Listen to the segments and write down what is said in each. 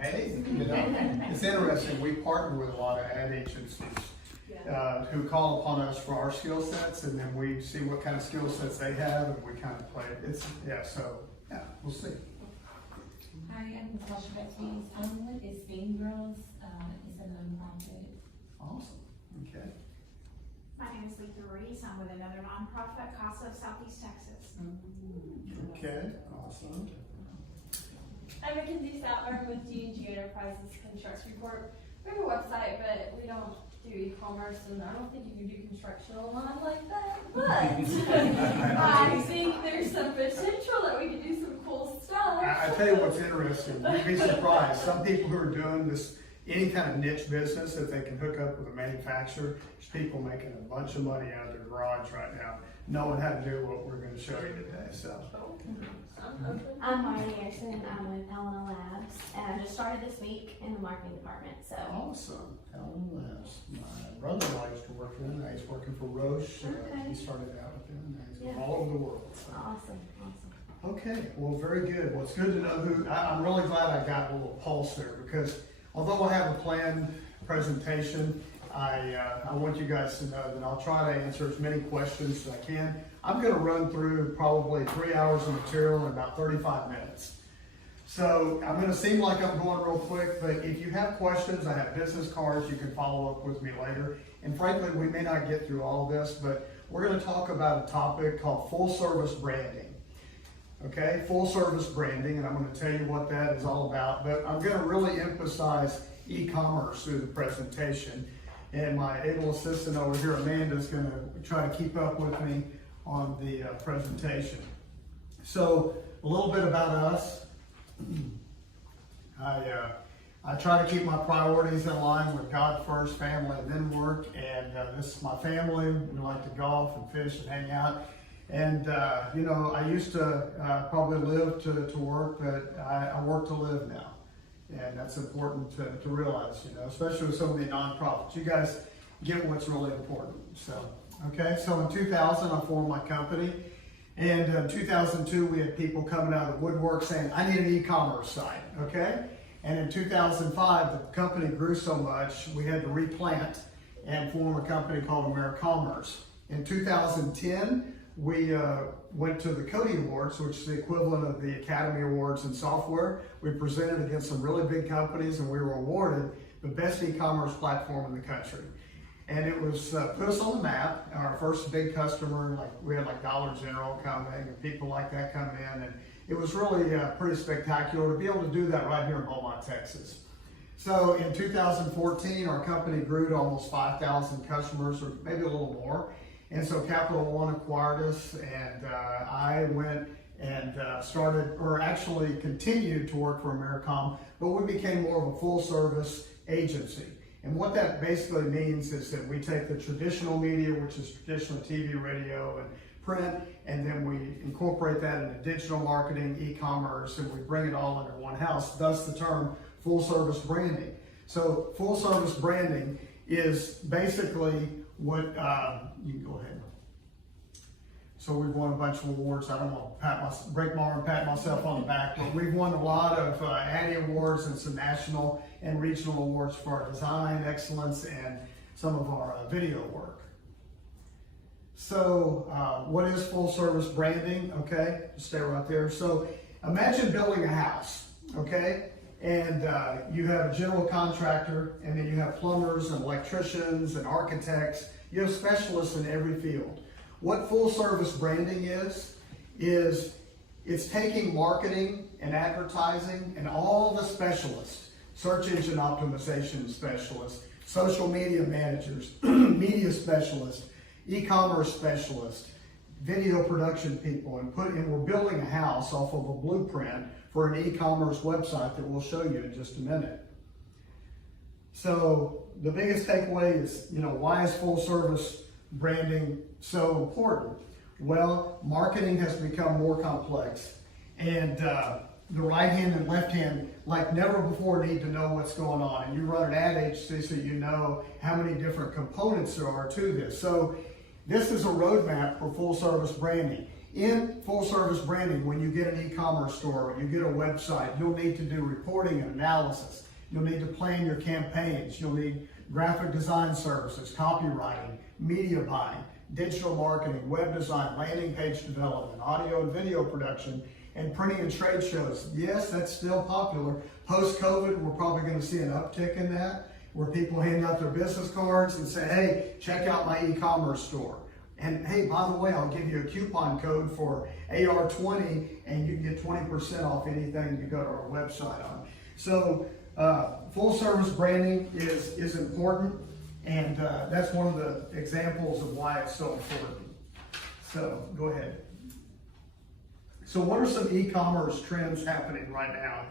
Hey, it's interesting. We partner with a lot of ad agencies who call upon us for our skill sets, and then we see what kind of skill sets they have, and we kind of play it. We'll see. Hi, I'm Natasha Betsy's. What is Bean Girls? It's a nonprofit. Awesome. Okay. My name is Lisa Reese. I'm with another nonprofit, CASA of Southeast Texas. Okay. Awesome. I'm Mackenzie Statler with G&G Enterprises Construction Corp. We have a website, but we don't do e-commerce, and I don't think you can do construction online like that. But I think there's some potential that we can do some cool stuff. I tell you what's interesting. You'd be surprised. Some people who are doing this, any kind of niche business that they can hook up with a manufacturer, there's people making a bunch of money out of their garage right now, knowing how to do what we're going to show you today. So. I'm Marty Anderson, and I'm with Helena Labs, and I just started this week in the marketing department. So Awesome. Helena Labs. My brother-in-law used to work for them. He's working for Roche. Okay. He started out with them. He's Yeah. all over the world. So. awesome. Okay, well, very good. Well, it's good to know who. I'm really glad I got a little pulse there, because although I have a planned presentation, I want you guys to know that I'll try to answer as many questions as I can. I'm going to run through probably 3 hours of material in about 35 minutes. So I'm going to seem like I'm going real quick, but if you have questions, I have business cards. You can follow up with me later. And frankly, we may not get through all of this, but we're going to talk about a topic called full service branding. Okay, full service branding, and I'm going to tell you what that is all about, but I'm going to really emphasize e-commerce through the presentation. And my able assistant over here, Amanda, is going to try to keep up with me on the presentation. So a little bit about us. I try to keep my priorities in line with God first, family, and then work. And this is my family. We like to golf and fish and hang out. And I used to probably live to work, but I work to live now. And that's important to realize, especially with some of the nonprofits. You guys get what's really important. So, okay, so in 2000, I formed my company. And in 2002, we had people coming out of the woodwork saying, I need an e-commerce site, okay? And in 2005, the company grew so much, we had to replant and form a company called Americomers. In 2010, we went to the Cody Awards, which is the equivalent of the Academy Awards in software. We presented against some really big companies, and we were awarded the best e-commerce platform in the country. And it was put us on the map. Our first big customer, we had Dollar General coming and people like that coming in, and it was really pretty spectacular to be able to do that right here in Beaumont, Texas. So in 2014, our company grew to almost 5,000 customers, or maybe a little more. And so Capital One acquired us, and I went and actually continued to work for Americom, but we became more of a full service agency. And what that basically means is that we take the traditional media, which is traditional TV, radio, and print, and then we incorporate that into digital marketing, e-commerce, and we bring it all under one house, thus the term full service branding. So full service branding is basically what, you can go ahead. So we've won a bunch of awards. I don't want to break my arm, pat myself on the back, but we've won a lot of Addy Awards and some national and regional awards for our design excellence and some of our video work. So what is full service branding? Okay, stay right there. So imagine building a house, okay? And you have a general contractor, and then you have plumbers and electricians and architects. You have specialists in every field. What full service branding is it's taking marketing and advertising and all the specialists, search engine optimization specialists, social media managers, media specialists, e-commerce specialists, video production people, and we're building a house off of a blueprint for an e-commerce website that we'll show you in just a minute. So the biggest takeaway is, why is full service branding so important? Well, marketing has become more complex, and the right hand and left hand, like never before, need to know what's going on. And you run an ad agency, so you know how many different components there are to this. So this is a roadmap for full service branding. In full service branding, when you get an e-commerce store, when you get a website, you'll need to do reporting and analysis. You'll need to plan your campaigns. You'll need graphic design services, copywriting, media buying, digital marketing, web design, landing page development, audio and video production, and printing and trade shows. Yes, that's still popular. Post-COVID, we're probably going to see an uptick in that, where people hand out their business cards and say, hey, check out my e-commerce store. And hey, by the way, I'll give you a coupon code for AR20 and you can get 20% off anything you go to our website on. So full service branding is important, and that's one of the examples of why it's so important. So go ahead. So what are some e-commerce trends happening right now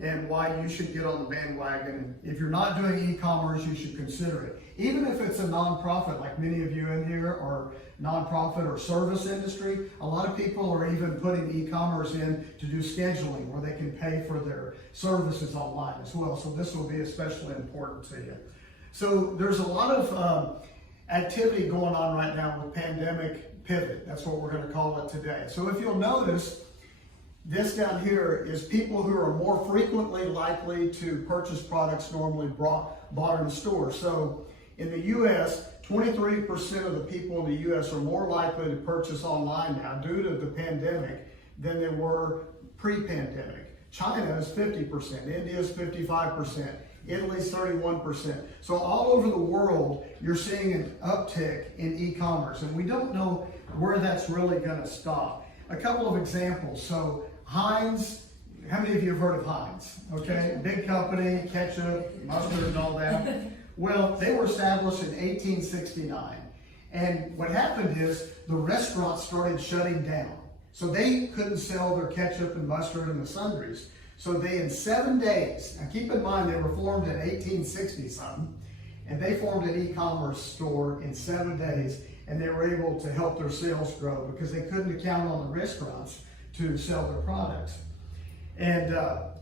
and why you should get on the bandwagon? If you're not doing e-commerce, you should consider it. Even if it's a nonprofit, like many of you in here are nonprofit or service industry, a lot of people are even putting e-commerce in to do scheduling where they can pay for their services online as well. So this will be especially important to you. So there's a lot of activity going on right now with pandemic pivot. That's what we're going to call it today. So if you'll notice, this down here is people who are more frequently likely to purchase products normally bought in a store. So in the U.S., 23% of the people in the U.S. are more likely to purchase online now due to the pandemic than they were pre-pandemic. China is 50%, India is 55%, Italy's 31%. So all over the world, you're seeing an uptick in e-commerce, and we don't know where that's really going to stop. A couple of examples. So Heinz, how many of you have heard of Heinz? Okay, big company, ketchup, mustard, and all that. Well, they were established in 1869. And what happened is the restaurants started shutting down. So they couldn't sell their ketchup and mustard and the sundries. So they, in 7 days, now keep in mind they were formed in 1860-something, and they formed an e-commerce store in 7 days, and they were able to help their sales grow because they couldn't count on the restaurants to sell their products. And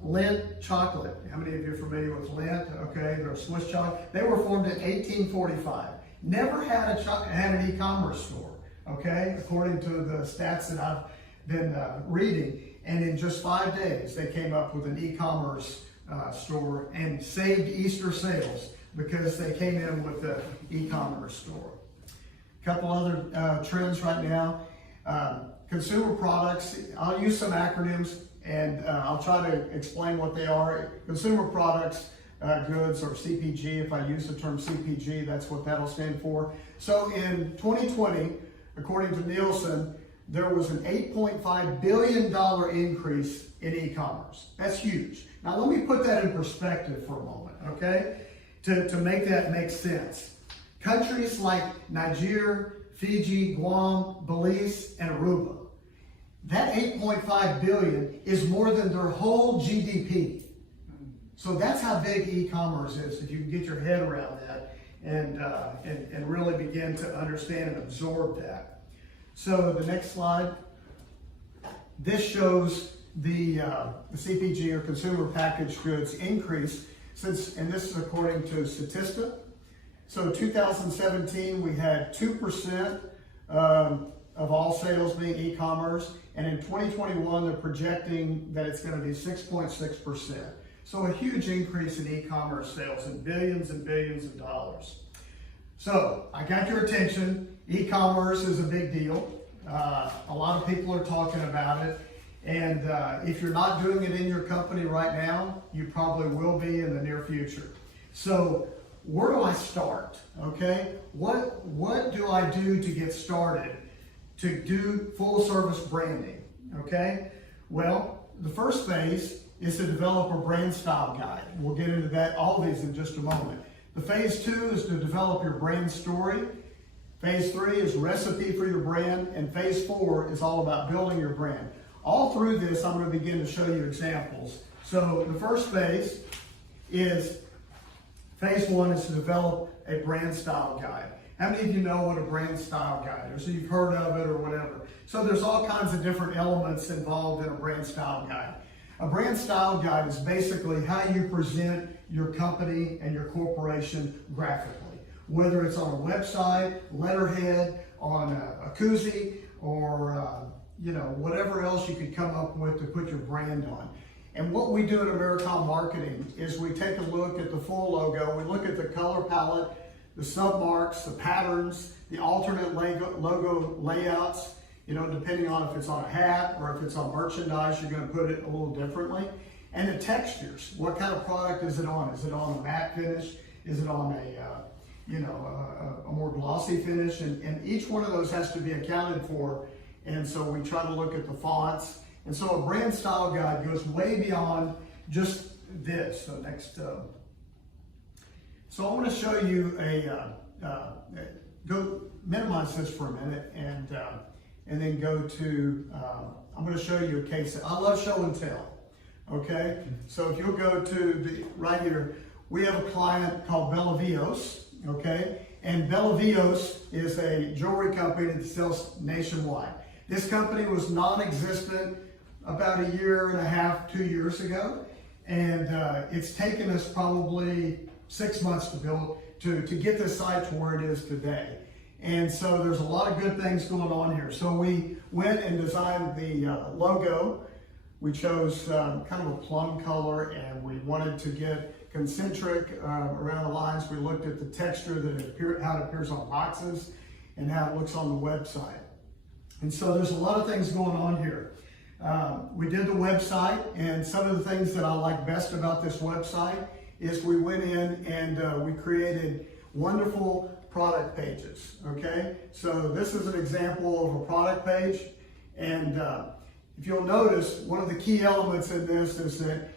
Lindt chocolate. How many of you are familiar with Lindt? Okay, they're a Swiss chocolate. They were formed in 1845. Never had an e-commerce store, okay, according to the stats that I've been reading. And in just 5 days, they came up with an e-commerce store and saved Easter sales because they came in with the e-commerce store. A couple other trends right now. Consumer products. I'll use some acronyms and I'll try to explain what they are. Consumer products, goods, or CPG. If I use the term CPG, that's what that'll stand for. So in 2020, according to Nielsen, there was an $8.5 billion increase in e-commerce. That's huge. Now let me put that in perspective for a moment, okay? To make that make sense. Countries like Nigeria, Fiji, Guam, Belize, and Aruba, that 8.5 billion is more than their whole GDP. So that's how big e-commerce is, if you can get your head around that and really begin to understand and absorb that. So the next slide, this shows the CPG or consumer packaged goods increase since, and this is according to Statista. So 2017, we had 2% of all sales being e-commerce, and in 2021, they're projecting that it's going to be 6.6%. So a huge increase in e-commerce sales in billions and billions of dollars. So I got your attention. E-commerce is a big deal. A lot of people are talking about it. And if you're not doing it in your company right now, you probably will be in the near future. So where do I start? Okay, what do I do to get started to do full service branding? Okay, well, the first phase is to develop a brand style guide. We'll get into that, all of these in just a moment. The phase 2 is to develop your brand story. Phase 3 is recipe for your brand, and phase 4 is all about building your brand. All through this, I'm going to begin to show you examples. So the first phase is, phase 1 is to develop a brand style guide. How many of you know what a brand style guide is? So you've heard of it or whatever. So there's all kinds of different elements involved in a brand style guide. A brand style guide is basically how you present your company and your corporation graphically. Whether it's on a website, letterhead, on a koozie, or you know, whatever else you could come up with to put your brand on. And what we do at Americom Marketing is we take a look at the full logo, we look at the color palette, the submarks, the patterns, the alternate logo layouts, you know, depending on if it's on a hat or if it's on merchandise, you're going to put it a little differently. And the textures, what kind of product is it on? Is it on a matte finish? Is it on a more glossy finish? And each one of those has to be accounted for. And so we try to look at the fonts. And so a brand style guide goes way beyond just this. So next, so I want to show you go minimize this for a minute and then go to, I'm going to show you a case. I love show and tell. Okay, so if you'll go to right here, we have a client called Bellavios, okay? And Bellavios is a jewelry company that sells nationwide. This company was non-existent about a year and a half, 2 years ago. And it's taken us probably 6 months to build, to get this site to where it is today. And so there's a lot of good things going on here. So we went and designed the logo. We chose kind of a plum color, and we wanted to get concentric around the lines. We looked at the texture, how it appears on boxes, and how it looks on the website. And so there's a lot of things going on here. We did the website, and some of the things that I like best about this website is we went in and we created wonderful product pages, okay? So this is an example of a product page, and if you'll notice, one of the key elements in this is that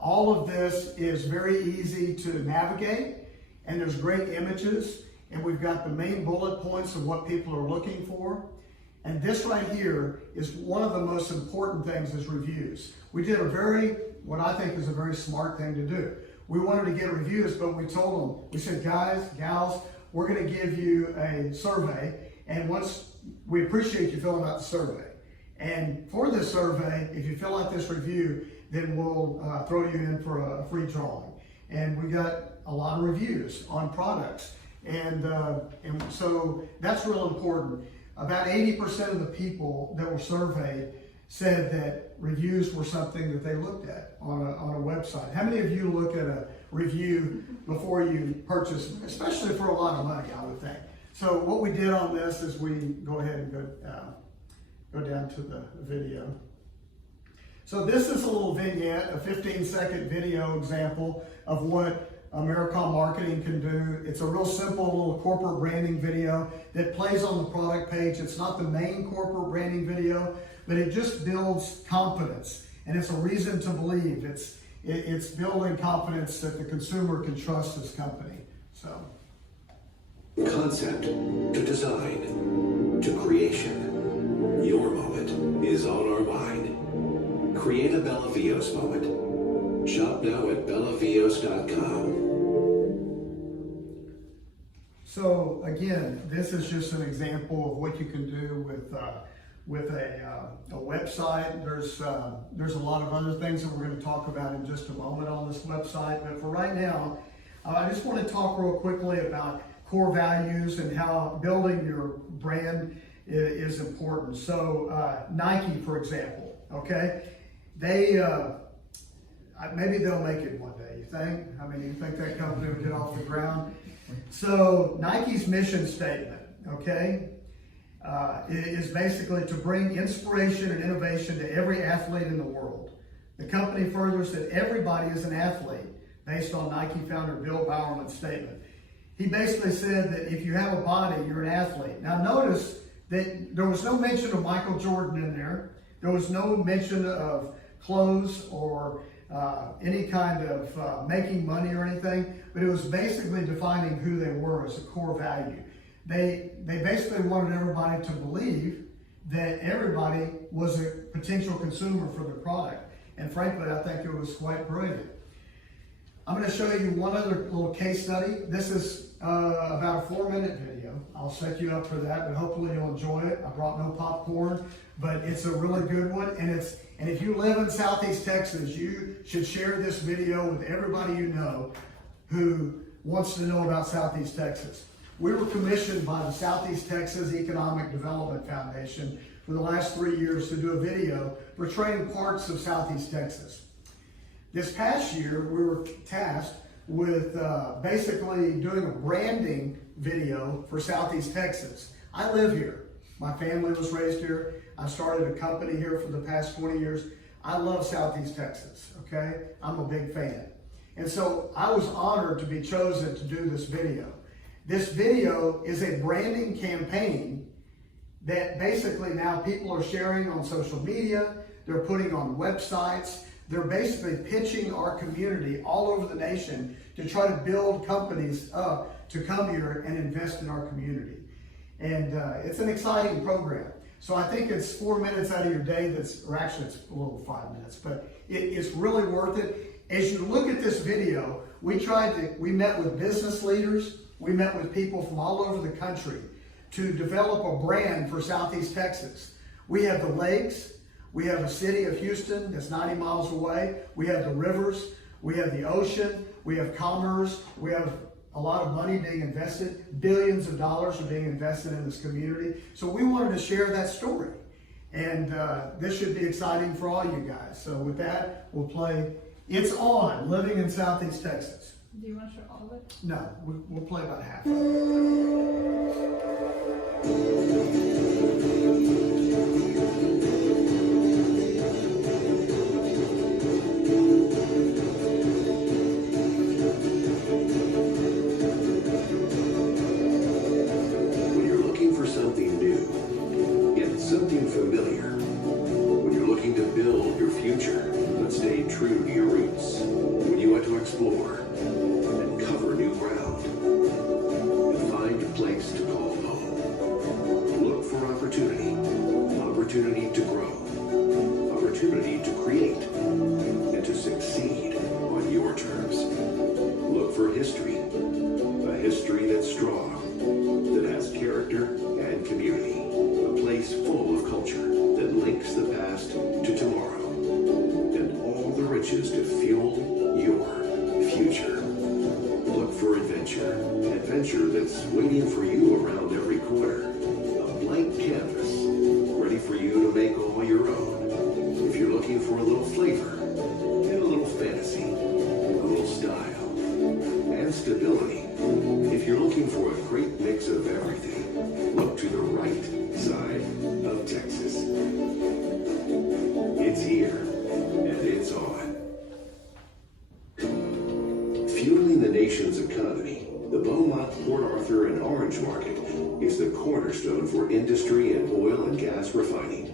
all of this is very easy to navigate, and there's great images, and we've got the main bullet points of what people are looking for. And this right here is one of the most important things is reviews. We did what I think is a very smart thing to do. We wanted to get reviews, but we told them, we said, guys, gals, we're going to give you a survey, and we appreciate you filling out the survey. And for this survey, if you fill out this review, then we'll throw you in for a free drawing. And we got a lot of reviews on products. And so that's real important. About 80% of the people that were surveyed said that reviews were something that they looked at on a website. How many of you look at a review before you purchase, especially for a lot of money, I would think. So what we did on this is we go ahead and go down to the video. So this is a little vignette, a 15-second video example of what Americom Marketing can do. It's a real simple little corporate branding video that plays on the product page. It's not the main corporate branding video, but it just builds confidence, and it's a reason to believe. It's building confidence that the consumer can trust this company. So, concept to design to creation, your moment is on our mind. Create a Bellavios moment. Shop now at bellavios.com. So again, this is just an example of what you can do with a website. There's a lot of other things that we're going to talk about in just a moment on this website. But for right now, I just want to talk real quickly about core values and how building your brand is important. So Nike, for example, okay, they maybe they'll make it one day. You think? I mean, you think that company will get off the ground? So Nike's mission statement, okay, is basically to bring inspiration and innovation to every athlete in the world. The company furthers that everybody is an athlete based on Nike founder Bill Bowerman's statement. He basically said that if you have a body, you're an athlete. Now notice that there was no mention of Michael Jordan in there. There was no mention of clothes or any kind of making money or anything, but it was basically defining who they were as a core value. They basically wanted everybody to believe that everybody was a potential consumer for the product. And frankly, I think it was quite brilliant. I'm going to show you one other little case study. This is about a 4-minute video. I'll set you up for that, but hopefully you'll enjoy it. I brought no popcorn, but it's a really good one. And if you live in Southeast Texas, you should share this video with everybody you know who wants to know about Southeast Texas. We were commissioned by the Southeast Texas Economic Development Foundation for the last 3 years to do a video portraying parts of Southeast Texas. This past year, we were tasked with basically doing a branding video for Southeast Texas. I live here. My family was raised here. I started a company here for the past 20 years. I love Southeast Texas, okay? I'm a big fan. And so I was honored to be chosen to do this video. This video is a branding campaign that basically now people are sharing on social media, they're putting on websites, they're basically pitching our community all over the nation to try to build companies up to come here and invest in our community. And it's an exciting program. So I think it's 4 minutes out of your day or actually it's a little 5 minutes, but it's really worth it. As you look at this video, we met with business leaders, we met with people from all over the country to develop a brand for Southeast Texas. We have the lakes, we have the city of Houston that's 90 miles away, we have the rivers, we have the ocean, we have commerce, we have a lot of money being invested, billions of dollars are being invested in this community. So we wanted to share that story. And this should be exciting for all you guys. So with that, we'll play It's On, Living in Southeast Texas. Do you want to show all of it? No, we'll play about half of it. When you're looking for something new, yet something familiar, when you're looking to build your future, but stay true to your roots, when you want to explore and cover new ground, and find a place to call home. Look for opportunity, opportunity to grow, opportunity to create, and to succeed on your terms. Look for history, a history that's strong, that has character and community, a place full of culture that links the past to tomorrow, and all the riches to fuel your future. Look for adventure, adventure that's waiting for you around every corner, a blank canvas, ready for you to make all your own. If you're looking for a little flavor, and a little fantasy, a little style, and stability, if you're looking for a great mix of everything, look to the right side of Texas. It's here, and it's on. Fueling the nation's economy, the Beaumont, Port Arthur, and Orange Market is the cornerstone for industry and oil and gas refining.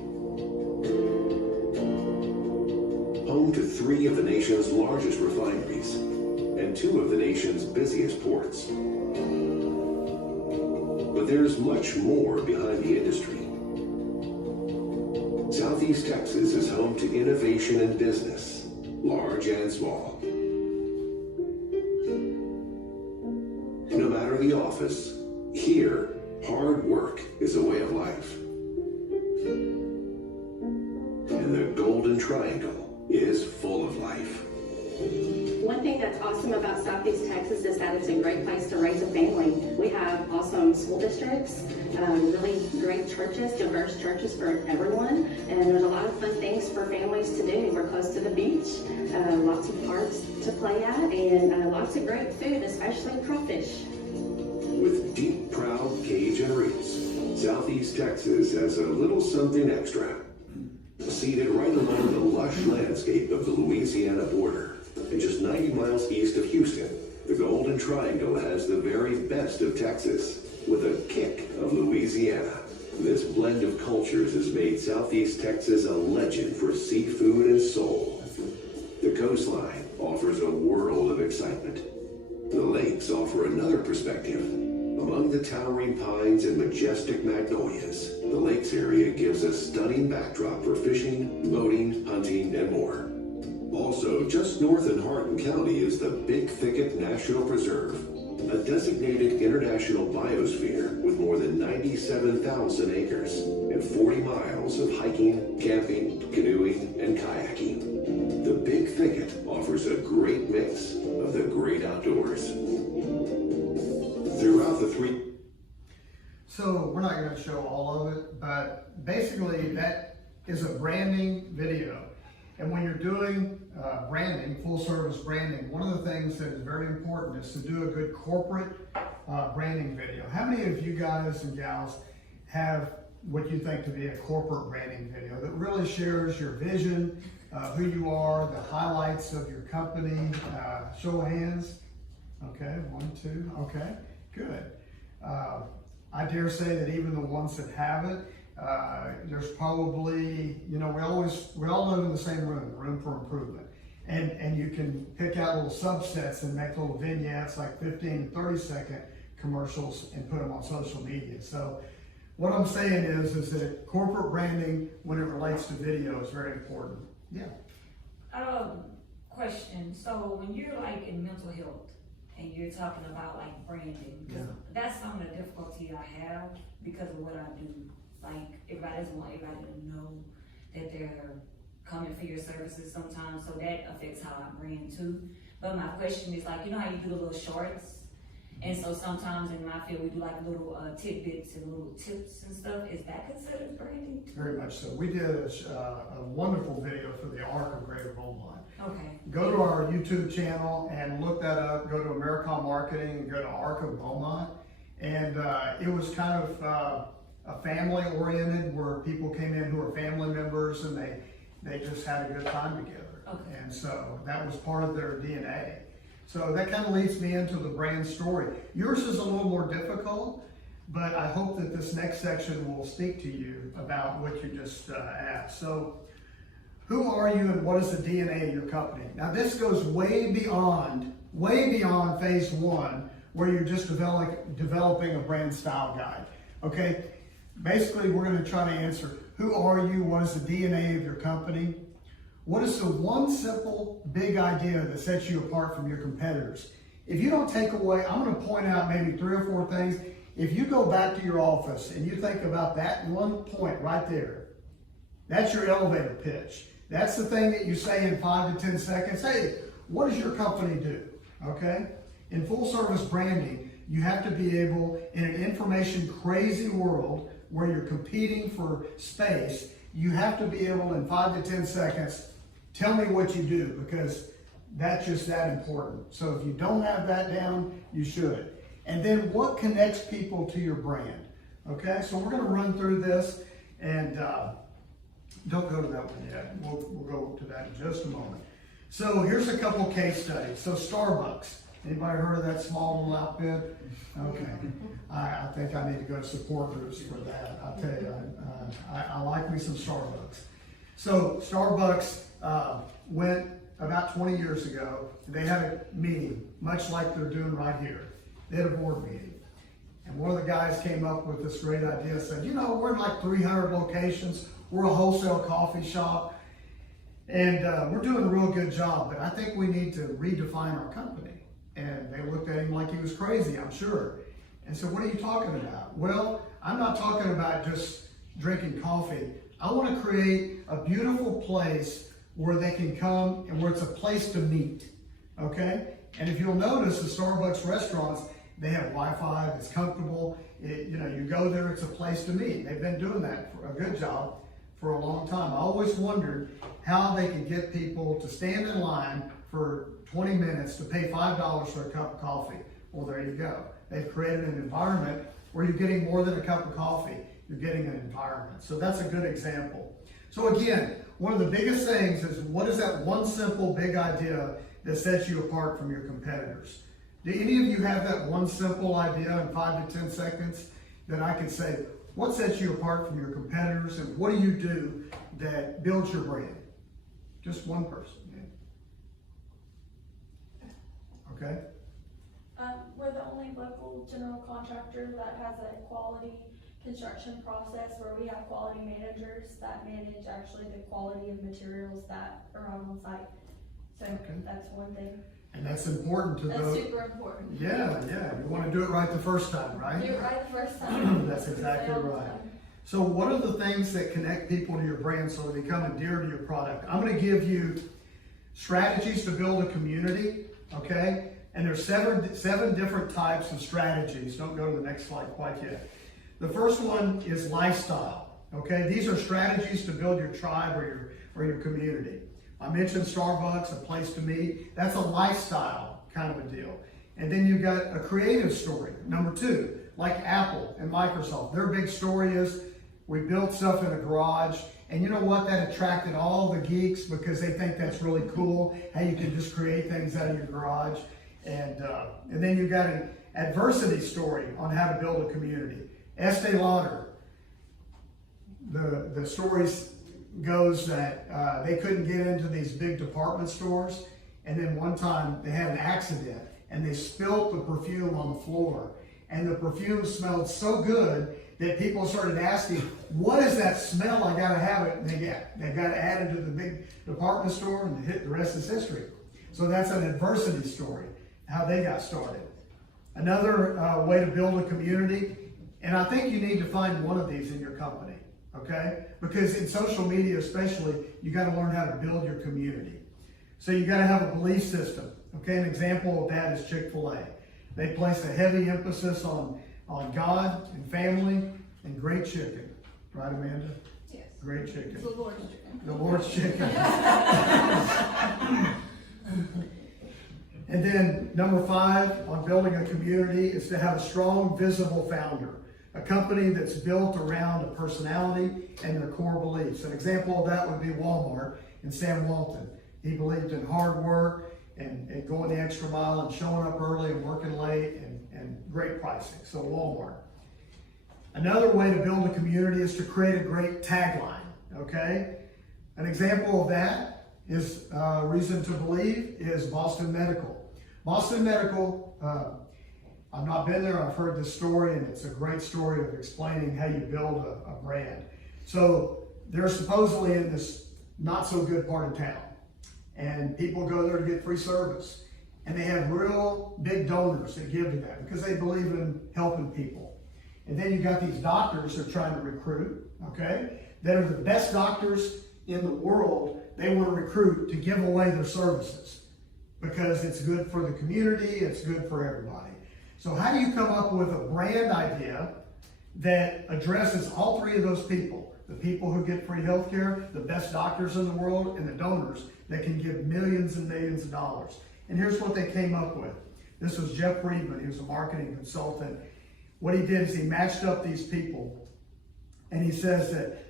Home to 3 of the nation's largest refineries and 2 of the nation's busiest ports. But there's much more behind the industry. Southeast Texas is home to innovation in business, large and small. No matter the office, here, hard work is a way of life. And the Golden Triangle is full of life. One thing that's awesome about Southeast Texas is that it's a great place to raise a family. We have awesome school districts, really great churches, diverse churches for everyone, and there's a lot of fun things for families to do. We're close to the beach, lots of parks to play at, and lots of great food, especially crawfish. With deep, proud Cajun roots, Southeast Texas has a little something extra. Seated right along the lush landscape of the Louisiana border, and just 90 miles east of Houston, the Golden Triangle has the very best of Texas, with a kick of Louisiana. This blend of cultures has made Southeast Texas a legend for seafood and soul. The coastline offers a world of excitement. The lakes offer another perspective. Among the towering pines and majestic magnolias, the lakes area gives a stunning backdrop for fishing, boating, hunting, and more. Also, just north in Hardin County is the Big Thicket National Preserve, a designated international biosphere with more than 97,000 acres and 40 miles of hiking, camping, canoeing, and kayaking. The Big Thicket offers a great mix of the great outdoors. Throughout the 3 So we're not going to show all of it, but basically that is a branding video. And when you're doing branding, full service branding, one of the things that is very important is to do a good corporate branding video. How many of you guys and gals have what you think to be a corporate branding video that really shares your vision, who you are, the highlights of your company? Show of hands. Okay, 1, 2, okay, good. I dare say that even the ones that have it, there's probably, you know, we all live in the same room for improvement. And you can pick out little subsets and make little vignettes, like 15 to 30-second commercials, and put them on social media. So what I'm saying is that corporate branding, when it relates to video, is very important. Yeah. Question. So when you're like in mental health and you're talking about like branding, because that's some of the difficulty I have because of what I do. Like everybody doesn't want everybody to know that they're coming for your services sometimes, so that affects how I brand too. But my question is, like, you know how you do the little shorts? And so sometimes in my field we do like little tidbits and little tips and stuff. Is that considered branding? Very much so. We did a wonderful video for the Arc of Greater Beaumont. Okay. Go to our YouTube channel and look that up. Go to Americom Marketing and go to Arc of Beaumont. And it was kind of a family oriented, where people came in who were family members and they just had a good time together. Okay. And so that was part of their DNA. So that kind of leads me into the brand story. Yours is a little more difficult, but I hope that this next section will speak to you about what you just asked. So who are you and what is the DNA of your company? Now this goes way beyond phase 1, where you're just developing a brand style guide. Okay, basically we're going to try to answer, who are you, what is the DNA of your company? What is the one simple big idea that sets you apart from your competitors? If you don't take away, I'm going to point out maybe 3 or 4 things. If you go back to your office and you think about that one point right there, that's your elevator pitch. That's the thing that you say in 5 to 10 seconds. Hey, what does your company do? Okay? In full service branding, you have to be able, in an information crazy world where you're competing for space, you have to be able in 5 to 10 seconds, tell me what you do, because that's just that important. So if you don't have that down, you should. And then what connects people to your brand? Okay, so we're going to run through this, and don't go to that one yet. We'll go to that in just a moment. So here's a couple case studies. So Starbucks. Anybody heard of that small little outfit? Okay. I think I need to go to support groups for that. I'll tell you, I like me some Starbucks. So Starbucks went about 20 years ago. They had a meeting, much like they're doing right here. They had a board meeting. And one of the guys came up with this great idea, said, you know, we're in like 300 locations. We're a wholesale coffee shop. And we're doing a real good job, but I think we need to redefine our company. And they looked at him like he was crazy, I'm sure. And said, what are you talking about? Well, I'm not talking about just drinking coffee. I want to create a beautiful place where they can come and where it's a place to meet, okay? And if you'll notice, the Starbucks restaurants, they have Wi-Fi, it's comfortable. You know, you go there, it's a place to meet. They've been doing that for a good job for a long time. I always wondered how they could get people to stand in line for 20 minutes to pay $5 for a cup of coffee. Well, there you go. They've created an environment where you're getting more than a cup of coffee. You're getting an environment. So that's a good example. So again, one of the biggest things is, what is that one simple big idea that sets you apart from your competitors? Do any of you have that one simple idea in 5 to 10 seconds that I could say, what sets you apart from your competitors, and what do you do that builds your brand? Just one person. Okay. We're the only local general contractor that has a quality construction process where we have quality managers that manage actually the quality of materials that are on site. So that's one thing. And that's important to That's those. super important. Yeah. You want to do it right the first time, right? Do it right the first time. That's exactly right. So what are the things that connect people to your brand so they become endeared to your product? I'm going to give you strategies to build a community, okay? And there's seven different types of strategies. Don't go to the next slide quite yet. The first one is lifestyle. Okay, these are strategies to build your tribe or your community. I mentioned Starbucks, a place to meet. That's a lifestyle kind of a deal. And then you've got a creative story. Number two, like Apple and Microsoft. Their big story is we built stuff in a garage. And you know what? That attracted all the geeks because they think that's really cool, how you can just create things out of your garage. And then you've got an adversity story on how to build a community. Estee Lauder, the stories goes that they couldn't get into these big department stores, and then one time they had an accident and they spilt the perfume on the floor, and the perfume smelled so good that people started asking, what is that smell? I gotta have it. And they got added to the big department store, and the rest is history. So that's an adversity story, how they got started. Another way to build a community, and I think you need to find one of these in your company, okay? Because in social media especially, you gotta learn how to build your community. So you gotta have a belief system, okay? An example of that is Chick-fil-A. They place a heavy emphasis on God and family and great chicken. Right, Amanda? Yes. Great chicken. It's the Lord's chicken. The Lord's chicken. And then number 5 on building a community is to have a strong, visible founder. A company that's built around a personality and their core beliefs. An example of that would be Walmart and Sam Walton. He believed in hard work and going the extra mile and showing up early and working late and great pricing. So Walmart. Another way to build a community is to create a great tagline, okay? An example of that is reason to believe is Boston Medical. Boston Medical, I've not been there, I've heard this story, and it's a great story of explaining how you build a brand. So they're supposedly in this not so good part of town, and people go there to get free service. And they have real big donors that give to that because they believe in helping people. And then you got these doctors they're trying to recruit, okay, that are the best doctors in the world. They want to recruit to give away their services because it's good for the community, it's good for everybody. So how do you come up with a brand idea that addresses all three of those people? The people who get free health care, the best doctors in the world, and the donors that can give millions and millions of dollars. And here's what they came up with. This was Jeff Friedman. He was a marketing consultant. What he did is he matched up these people. And he says that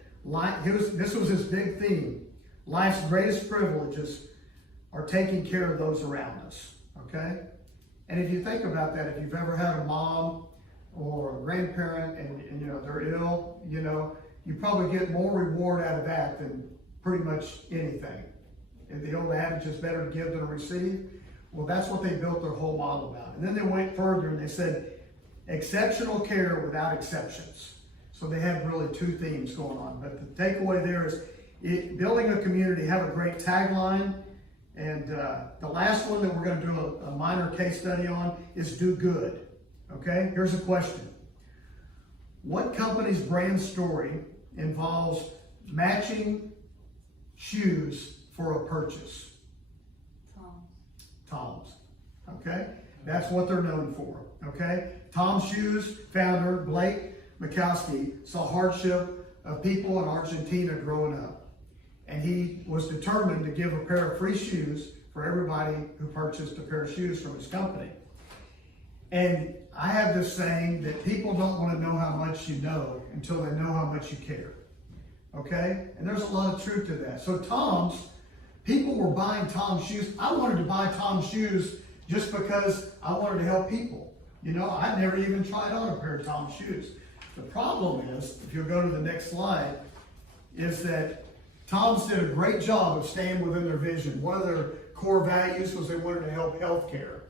this was his big theme. Life's greatest privileges are taking care of those around us. Okay? And if you think about that, if you've ever had a mom or a grandparent and you know they're ill, you know, you probably get more reward out of that than pretty much anything. And the old adage is better to give than to receive. Well, that's what they built their whole model about. And then they went further and they said, exceptional care without exceptions. So they had really two themes going on. But the takeaway there is building a community, have a great tagline. And the last one that we're going to do a minor case study on is do good. Okay, here's a question. What company's brand story involves matching shoes for a purchase? Tom's. Okay? That's what they're known for. Okay? Tom's Shoes founder Blake Mikowski saw hardship of people in Argentina growing up. And he was determined to give a pair of free shoes for everybody who purchased a pair of shoes from his company. And I have this saying that people don't want to know how much you know until they know how much you care. Okay? And there's a lot of truth to that. So Tom's, people were buying Tom's shoes. I wanted to buy Tom's shoes just because I wanted to help people. You know, I'd never even tried on a pair of Tom's shoes. The problem is, if you'll go to the next slide, is that Tom's did a great job of staying within their vision. One of their core values was they wanted to help healthcare.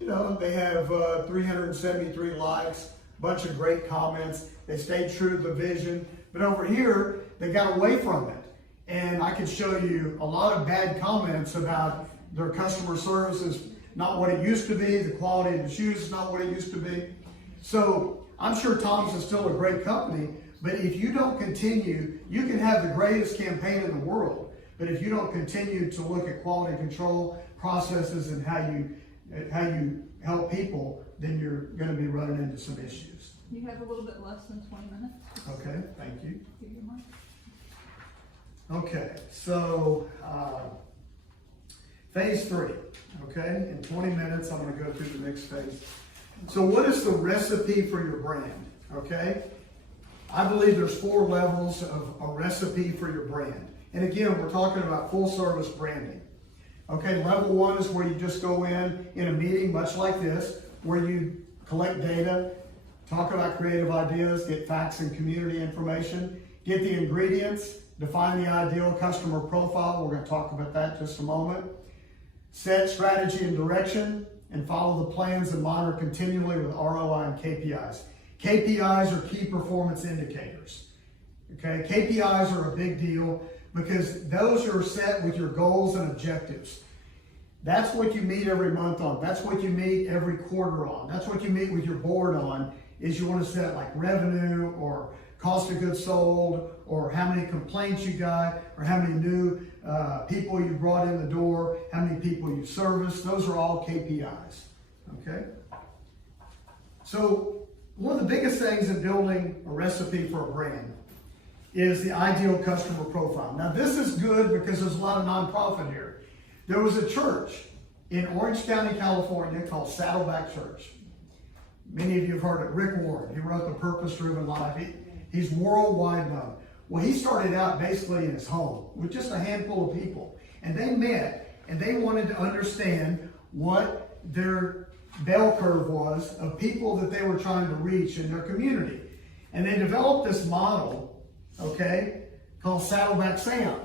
You know, they have 373 likes, bunch of great comments. They stayed true to the vision. But over here, they got away from it. And I could show you a lot of bad comments about their customer service is not what it used to be. The quality of the shoes is not what it used to be. So I'm sure Tom's is still a great company, but if you don't continue, you can have the greatest campaign in the world, but if you don't continue to look at quality control processes and how you help people, then you're going to be running into some issues. You have a little bit less than 20 minutes. Okay, thank you. Give you more. Okay, so phase 3, okay? In 20 minutes, I'm gonna go through the next phase. So what is the recipe for your brand, okay? I believe there's 4 levels of a recipe for your brand. And again, we're talking about full service branding. Okay, level 1 is where you just go in a meeting, much like this, where you collect data, talk about creative ideas, get facts and community information, get the ingredients, define the ideal customer profile. We're going to talk about that in just a moment. Set strategy and direction, and follow the plans and monitor continually with ROI and KPIs. KPIs are key performance indicators. Okay, KPIs are a big deal because those are set with your goals and objectives. That's what you meet every month on. That's what you meet every quarter on. That's what you meet with your board on, is you want to set like revenue or cost of goods sold, or how many complaints you got, or how many new people you brought in the door, how many people you serviced. Those are all KPIs, okay? So one of the biggest things in building a recipe for a brand is the ideal customer profile. Now this is good because there's a lot of nonprofit here. There was a church in Orange County, California called Saddleback Church. Many of you have heard of Rick Warren. He wrote The Purpose-Driven Life. He's worldwide known. Well, he started out basically in his home with just a handful of people. And they met and they wanted to understand what their bell curve was of people that they were trying to reach in their community. And they developed this model, okay, called Saddleback Sam.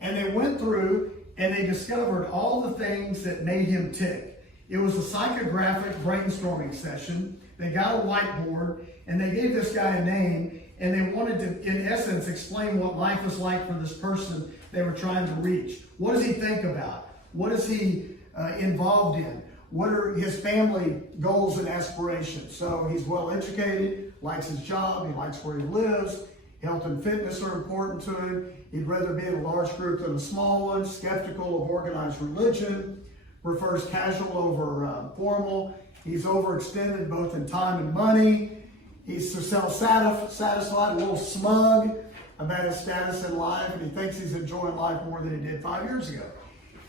And they went through and they discovered all the things that made him tick. It was a psychographic brainstorming session. They got a whiteboard and they gave this guy a name, and they wanted to, in essence, explain what life was like for this person they were trying to reach. What does he think about? What is he involved in? What are his family goals and aspirations? So he's well educated, likes his job, he likes where he lives, health and fitness are important to him. He'd rather be in a large group than a small one, skeptical of organized religion, prefers casual over formal. He's overextended both in time and money. He's self-satisfied, a little smug about his status in life, and he thinks he's enjoying life more than he did 5 years ago.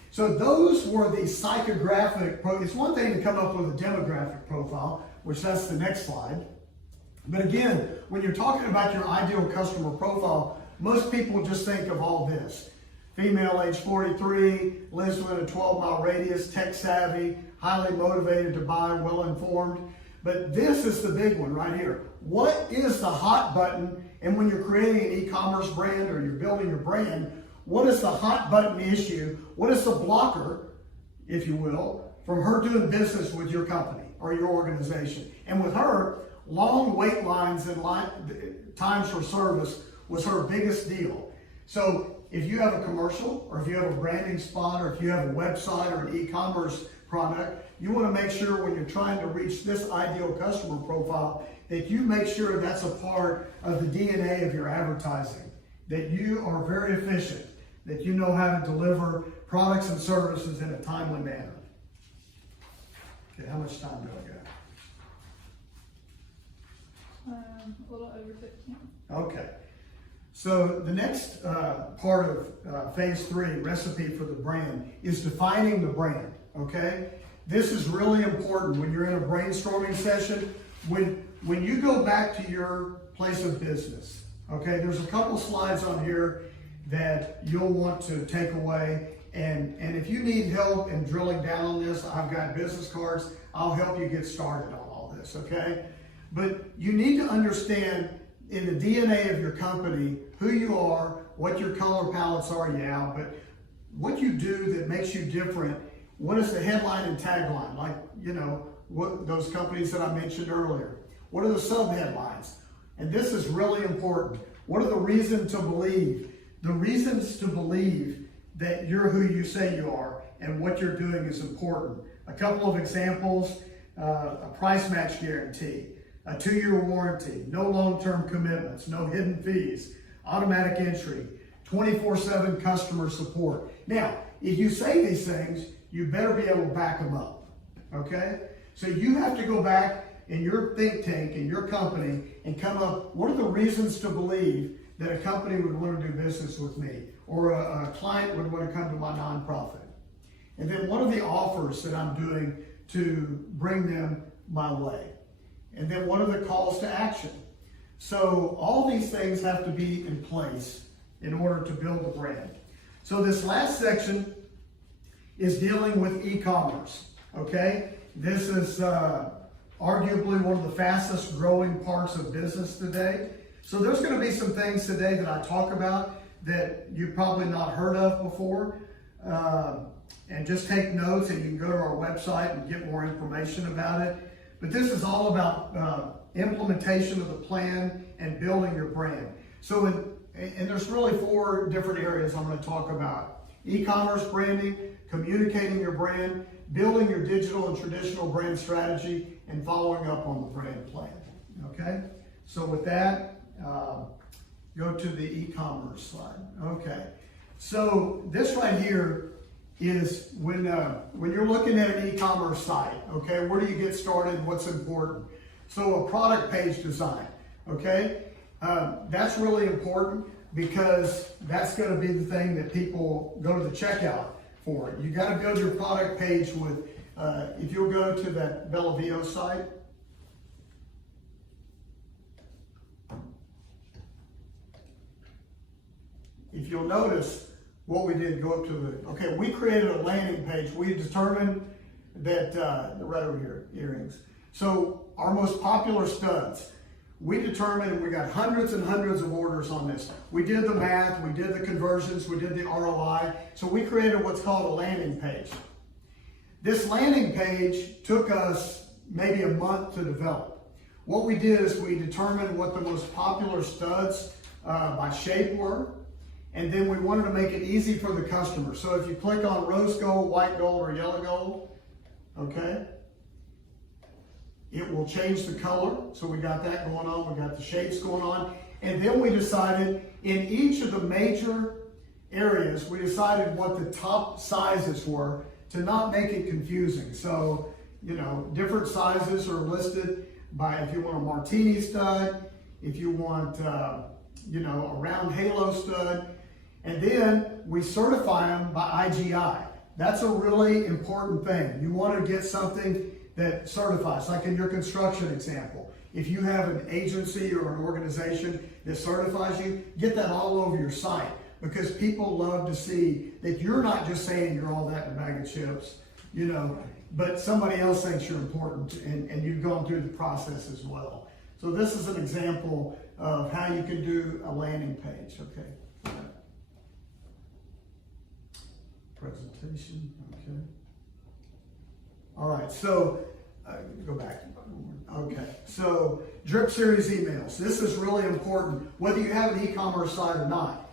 So those were the psychographic, it's one thing to come up with a demographic profile, which that's the next slide. But again, when you're talking about your ideal customer profile, most people just think of all this. Female, age 43, lives within a 12-mile radius, tech savvy, highly motivated to buy, well-informed. But this is the big one right here. What is the hot button? And when you're creating an e-commerce brand or you're building your brand, what is the hot button issue? What is the blocker, if you will, from her doing business with your company or your organization? And with her, long wait lines and times for service was her biggest deal. So if you have a commercial, or if you have a branding spot, or if you have a website or an e-commerce product, you want to make sure when you're trying to reach this ideal customer profile that you make sure that's a part of the DNA of your advertising, that you are very efficient, that you know how to deliver products and services in a timely manner. Okay, how much time do I got? A little over 15. Okay. So the next part of phase 3, recipe for the brand, is defining the brand, okay? This is really important when you're in a brainstorming session. When you go back to your place of business, okay, there's a couple slides on here that you'll want to take away. And if you need help in drilling down on this, I've got business cards. I'll help you get started on all this, okay? But you need to understand in the DNA of your company who you are, what your color palettes are, yeah, but what you do that makes you different. What is the headline and tagline? Like, you know, what those companies that I mentioned earlier. What are the sub-headlines? And this is really important. What are the reasons to believe? The reasons to believe that you're who you say you are and what you're doing is important. A couple of examples, a price match guarantee, a 2-year warranty, no long-term commitments, no hidden fees, automatic entry, 24/7 customer support. Now, if you say these things, you better be able to back them up, okay? So you have to go back in your think tank, in your company, and come up, what are the reasons to believe that a company would want to do business with me, or a client would want to come to my nonprofit? And then what are the offers that I'm doing to bring them my way? And then what are the calls to action? So all these things have to be in place in order to build a brand. So this last section is dealing with e-commerce, okay? This is arguably one of the fastest growing parts of business today. So there's going to be some things today that I talk about that you've probably not heard of before. And just take notes, and you can go to our website and get more information about it. But this is all about implementation of the plan and building your brand. So, and there's really 4 different areas I'm going to talk about: e-commerce branding, communicating your brand, building your digital and traditional brand strategy, and following up on the brand plan. Okay? So with that, go to the e-commerce slide. Okay. So this right here is when you're looking at an e-commerce site, okay, where do you get started? What's important? So a product page design, okay, that's really important because that's going to be the thing that people go to the checkout for. You got to build your product page with, if you'll go to that Bellavio site, if you'll notice, what we did, go up to the, okay, we created a landing page. We determined that, right over here, earrings. So our most popular studs, we determined, and we got hundreds and hundreds of orders on this. We did the math, we did the conversions, we did the ROI. So we created what's called a landing page. This landing page took us maybe a month to develop. What we did is we determined what the most popular studs by shape were. And then we wanted to make it easy for the customer. So if you click on rose gold, white gold, or yellow gold, okay, it will change the color. So we got that going on. We got the shapes going on. And then we decided in each of the major areas, we decided what the top sizes were to not make it confusing. So, you know, different sizes are listed by, if you want a martini stud, if you want, you know, a round halo stud. And then we certify them by IGI. That's a really important thing. You want to get something that certifies, like in your construction example. If you have an agency or an organization that certifies you, get that all over your site, because people love to see that you're not just saying you're all that in a bag of chips, you know, but somebody else thinks you're important, and you've gone through the process as well. So this is an example of how you can do a landing page, okay? Presentation, okay. All right, so go back. Okay, so drip series emails. This is really important, whether you have an e-commerce site or not.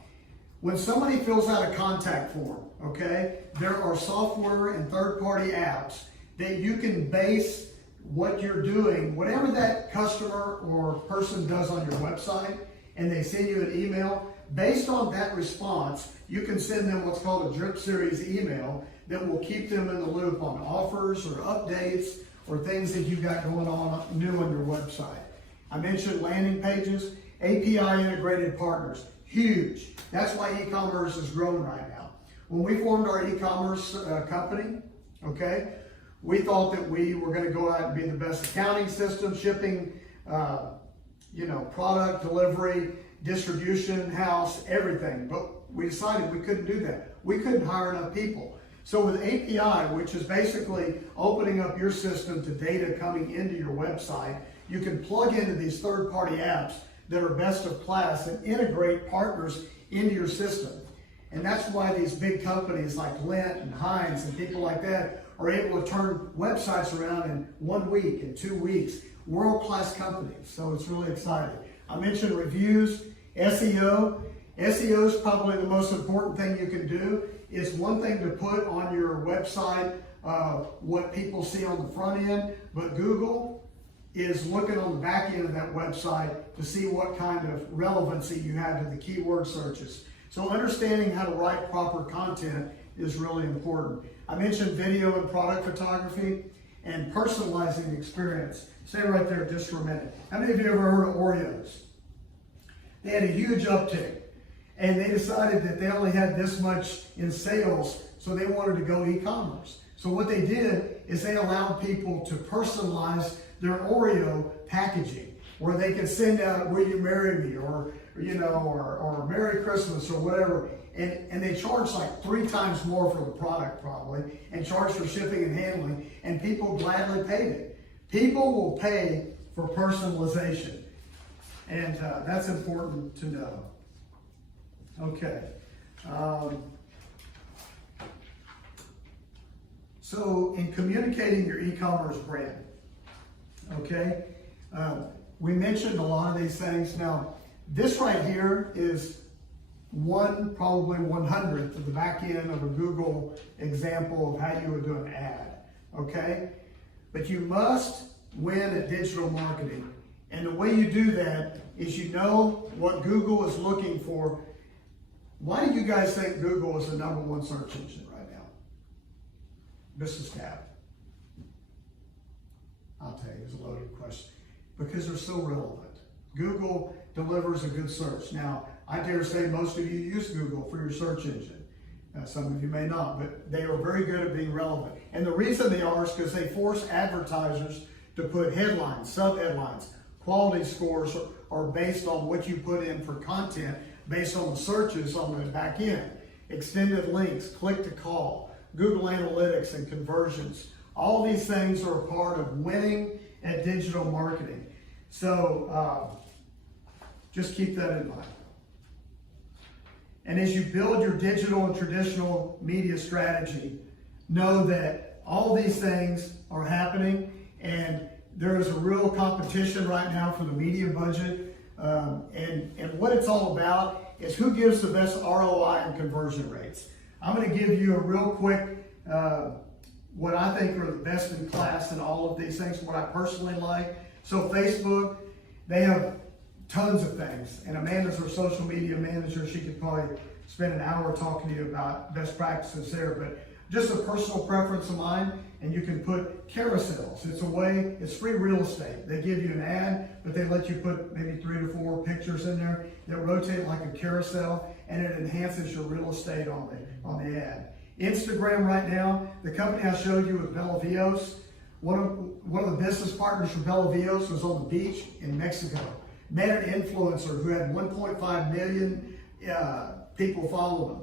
When somebody fills out a contact form, okay, there are software and third-party apps that you can base what you're doing, whatever that customer or person does on your website, and they send you an email. Based on that response, you can send them what's called a drip series email that will keep them in the loop on offers or updates or things that you've got going on new on your website. I mentioned landing pages, API integrated partners, huge. That's why e-commerce is growing right now. When we formed our e-commerce company, okay, we thought that we were going to go out and be the best accounting system, shipping, you know, product delivery, distribution house, everything. But we decided we couldn't do that. We couldn't hire enough people. So with API, which is basically opening up your system to data coming into your website, you can plug into these third-party apps that are best of class and integrate partners into your system. And that's why these big companies like Lint and Heinz and people like that are able to turn websites around in 1 week, in 2 weeks. World-class companies, so it's really exciting. I mentioned reviews, SEO. SEO is probably the most important thing you can do. It's one thing to put on your website what people see on the front end, but Google is looking on the back end of that website to see what kind of relevancy you have to the keyword searches. So understanding how to write proper content is really important. I mentioned video and product photography. and personalizing the experience. Stay right there just for a minute. How many of you ever heard of Oreos? They had a huge uptick, and they decided that they only had this much in sales, so they wanted to go e-commerce. So what they did is they allowed people to personalize their Oreo packaging, where they could send out, "Will you marry me?" or or "Merry Christmas," or whatever. And they charge like 3 times more for the product probably, and charge for shipping and handling, and people gladly paid it. People will pay for personalization, and that's important to know. Okay. So in communicating your e-commerce brand, okay, we mentioned a lot of these things. Now, this right here is probably 1/100th of the back end of a Google example of how you would do an ad, okay? But you must win at digital marketing. And the way you do that is you know what Google is looking for. Why do you guys think Google is the #1 search engine right now? Business tab. I'll tell you, it's a loaded question. Because they're so relevant. Google delivers a good search. Now, I dare say most of you use Google for your search engine. Some of you may not, but they are very good at being relevant. And the reason they are is because they force advertisers to put headlines, sub-headlines. Quality scores are based on what you put in for content, based on the searches on the back end. Extended links, click to call, Google Analytics and conversions. All these things are a part of winning at digital marketing. So just keep that in mind. And as you build your digital and traditional media strategy, know that all these things are happening, and there is a real competition right now for the media budget. And what it's all about is who gives the best ROI and conversion rates. I'm going to give you a real quick, what I think are the best in class in all of these things, what I personally like. So Facebook, they have tons of things. And Amanda's our social media manager. She could probably spend an hour talking to you about best practices there. But just a personal preference of mine, and you can put carousels. It's free real estate. They give you an ad, but they let you put maybe 3 to 4 pictures in there that rotate like a carousel, and it enhances your real estate on the ad. Instagram right now, the company I showed you with Bella Vios, one of the business partners for Bella Vios was on the beach in Mexico. Met an influencer who had 1.5 million people follow them.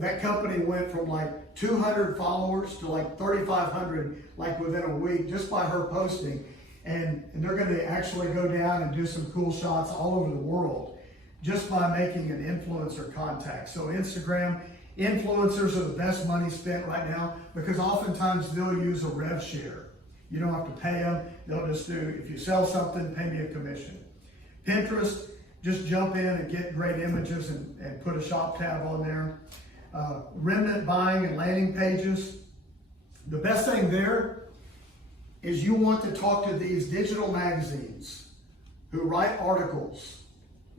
That company went from like 200 followers to like 3,500 like within a week just by her posting. And they're going to actually go down and do some cool shots all over the world just by making an influencer contact. So Instagram, influencers are the best money spent right now because oftentimes they'll use a rev share. You don't have to pay them. They'll just do, if you sell something, pay me a commission. Pinterest, just jump in and get great images and put a shop tab on there. Remnant buying and landing pages. The best thing there is you want to talk to these digital magazines who write articles.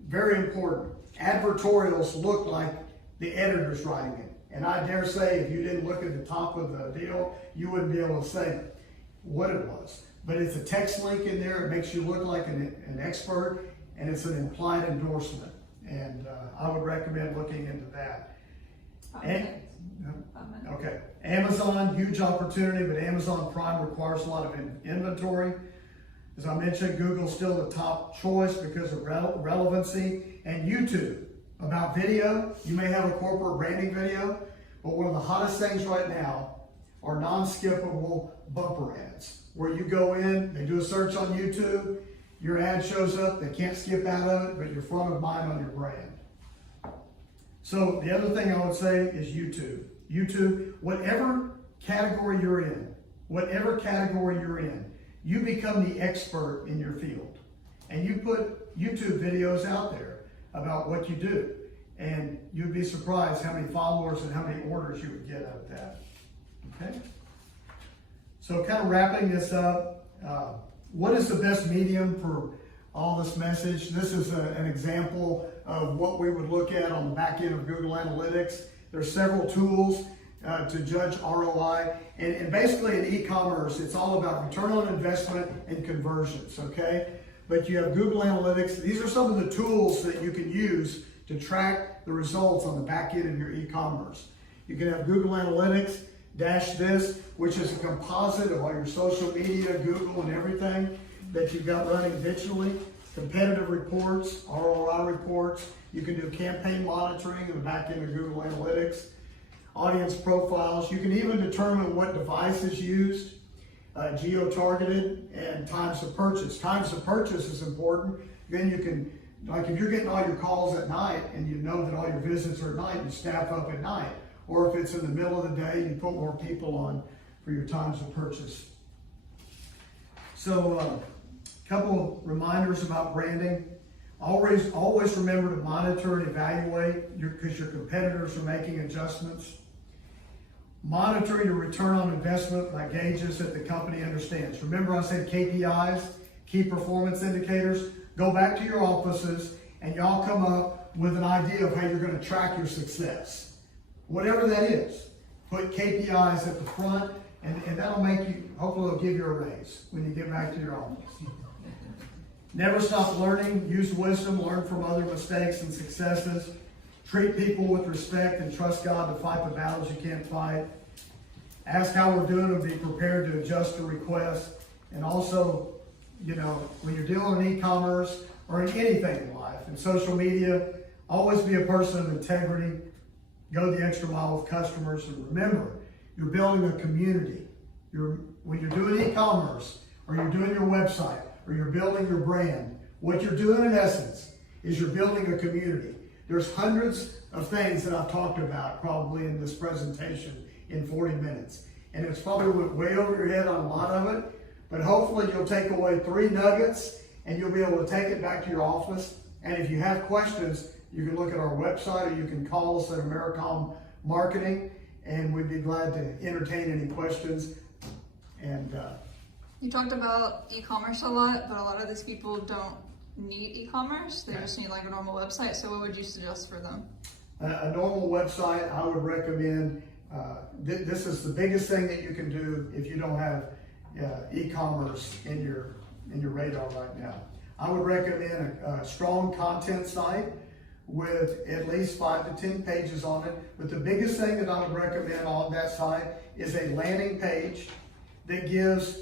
Very important. Advertorials look like the editor's writing it. And I dare say if you didn't look at the top of the deal, you wouldn't be able to say what it was. But it's a text link in there. It makes you look like an expert, and it's an implied endorsement. And I would recommend looking into that. Okay, Amazon, huge opportunity, but Amazon Prime requires a lot of inventory. As I mentioned, Google's still the top choice because of relevancy. And YouTube, about video, you may have a corporate branding video, but one of the hottest things right now are non-skippable bumper ads, where you go in, they do a search on YouTube, your ad shows up, they can't skip out of it, but you're front of mind on your brand. So the other thing I would say is YouTube. YouTube, whatever category you're in, you become the expert in your field. And you put YouTube videos out there about what you do. And you'd be surprised how many followers and how many orders you would get out of that. Okay? So kind of wrapping this up, what is the best medium for all this message? This is an example of what we would look at on the back end of Google Analytics. There's several tools to judge ROI. And basically in e-commerce, it's all about return on investment and conversions, okay? But you have Google Analytics. These are some of the tools that you can use to track the results on the back end of your e-commerce. You can have Google Analytics dash this, which is a composite of all your social media, Google, and everything that you've got running digitally. Competitive reports, ROI reports. You can do campaign monitoring in the back end of Google Analytics. Audience profiles. You can even determine what device is used, geo-targeted, and times of purchase. Times of purchase is important. Then you can, like if you're getting all your calls at night and you know that all your visits are at night, you staff up at night. Or if it's in the middle of the day, you put more people on for your times of purchase. So, a couple reminders about branding. Always remember to monitor and evaluate because your competitors are making adjustments. Monitor your return on investment by gauges that the company understands. Remember I said KPIs, key performance indicators. Go back to your offices and y'all come up with an idea of how you're going to track your success. Whatever that is, put KPIs at the front and that'll make you, hopefully it'll give you a raise when you get back to your office. Never stop learning, use wisdom, learn from other mistakes and successes. Treat people with respect and trust God to fight the battles you can't fight. Ask how we're doing and be prepared to adjust to requests. And also, you know, when you're dealing in e-commerce or in anything in life, in social media, always be a person of integrity. Go the extra mile with customers. And remember, you're building a community. When you're doing e-commerce or you're doing your website or you're building your brand, what you're doing in essence is you're building a community. There's hundreds of things that I've talked about probably in this presentation in 40 minutes. And it's probably way over your head on a lot of it, but hopefully you'll take away 3 nuggets and you'll be able to take it back to your office. And if you have questions, you can look at our website or you can call us at Americom Marketing and we'd be glad to entertain any questions. And you talked about e-commerce a lot, but a lot of these people don't need e-commerce. They just need like a normal website. So what would you suggest for them? A normal website, I would recommend, this is the biggest thing that you can do if you don't have e-commerce in your radar right now. I would recommend a strong content site with at least 5 to 10 pages on it. But the biggest thing that I would recommend on that site is a landing page that gives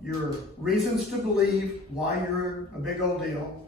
your reasons to believe why you're a big old deal,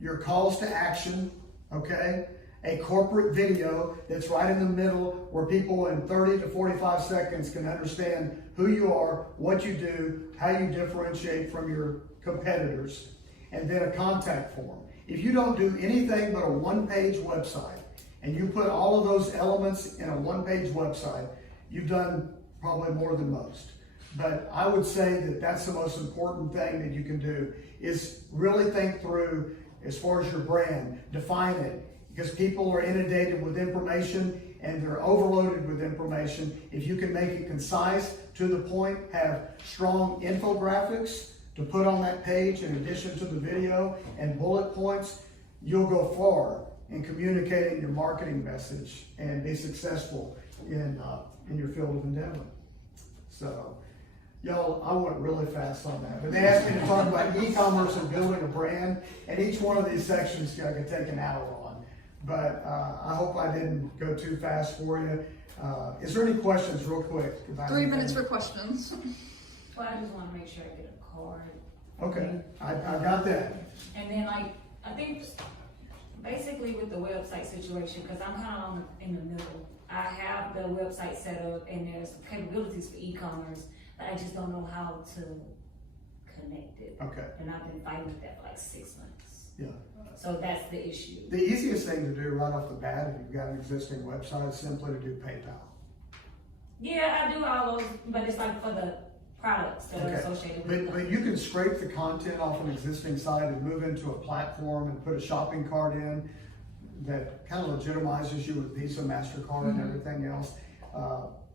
your calls to action, okay? A corporate video that's right in the middle where people in 30 to 45 seconds can understand who you are, what you do, how you differentiate from your competitors, and then a contact form. If you don't do anything but a one-page website and you put all of those elements in a one-page website, you've done probably more than most. But I would say that that's the most important thing that you can do is really think through as far as your brand, define it, because people are inundated with information and they're overloaded with information. If you can make it concise, to the point, have strong infographics to put on that page in addition to the video and bullet points, you'll go far in communicating your marketing message and be successful in your field of endeavor. So, y'all, I went really fast on that. But they asked me to talk about e-commerce and building a brand, and each one of these sections I could take an hour on. But I hope I didn't go too fast for you. Is there any questions real quick? 3 minutes for questions. Well, I just want to make sure I get a card. Okay, I got that. And then like, I think basically with the website situation, because I'm kind of in the middle. I have the website set up and there's capabilities for e-commerce, but I just don't know how to connect it. Okay. And I've been fighting with that for like 6 months. Yeah. So that's the issue. The easiest thing to do right off the bat, if you've got an existing website, is simply to do PayPal. Yeah, I do all those, but it's like for the products that are associated with But you can scrape the content off an existing site and move into a platform and put a shopping cart in that kind of legitimizes you with Visa, MasterCard, and everything else,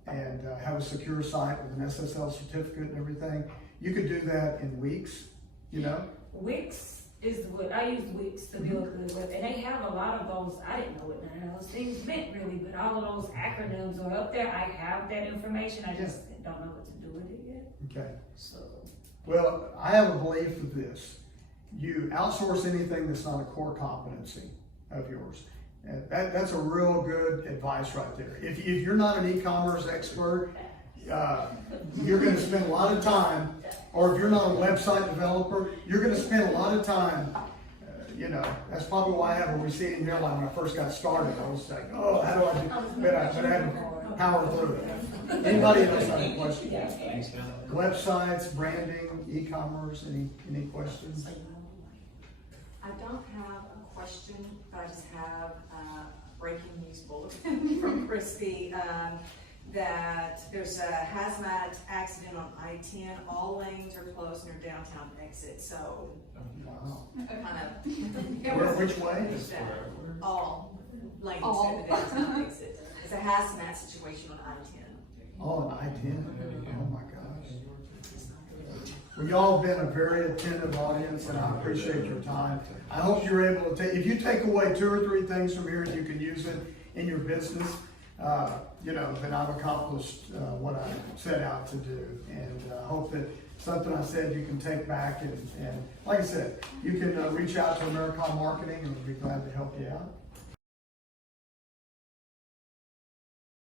and have a secure site with an SSL certificate and everything. You could do that in weeks, you know? Wix, is what I use Wix to build the web, and they have a lot of those. I didn't know what none of those things meant really, but all of those acronyms are up there. I have that information. I just don't know what to do with it yet. Okay. So Well, I have a belief of this. You outsource anything that's not a core competency of yours. And that's a real good advice right there. If you're not an e-commerce expert, you're going to spend a lot of time, or if you're not a website developer, you're going to spend a lot of time. You know, that's probably why I have a receding hairline when I first got started. I was like, oh, how do I do? But I had to power through it. Anybody else have any questions? Websites, branding, e-commerce, any questions? I don't have a question, but I just have a breaking news bulletin from Crispy, that there's a hazmat accident on I-10. All lanes are closed near downtown exit, so Wow. kind of. Which way? All lanes All. near the downtown exit. It's a hazmat situation on I-10. Oh, an I-10. Oh my gosh. Well, y'all have been a very attentive audience, and I appreciate your time. I hope you're able to take, if you take away 2 or 3 things from here and you can use it in your business, you know, then I've accomplished what I set out to do. And I hope that something I said you can take back, and like I said, you can reach out to Americom Marketing, and we'll be glad to help you out.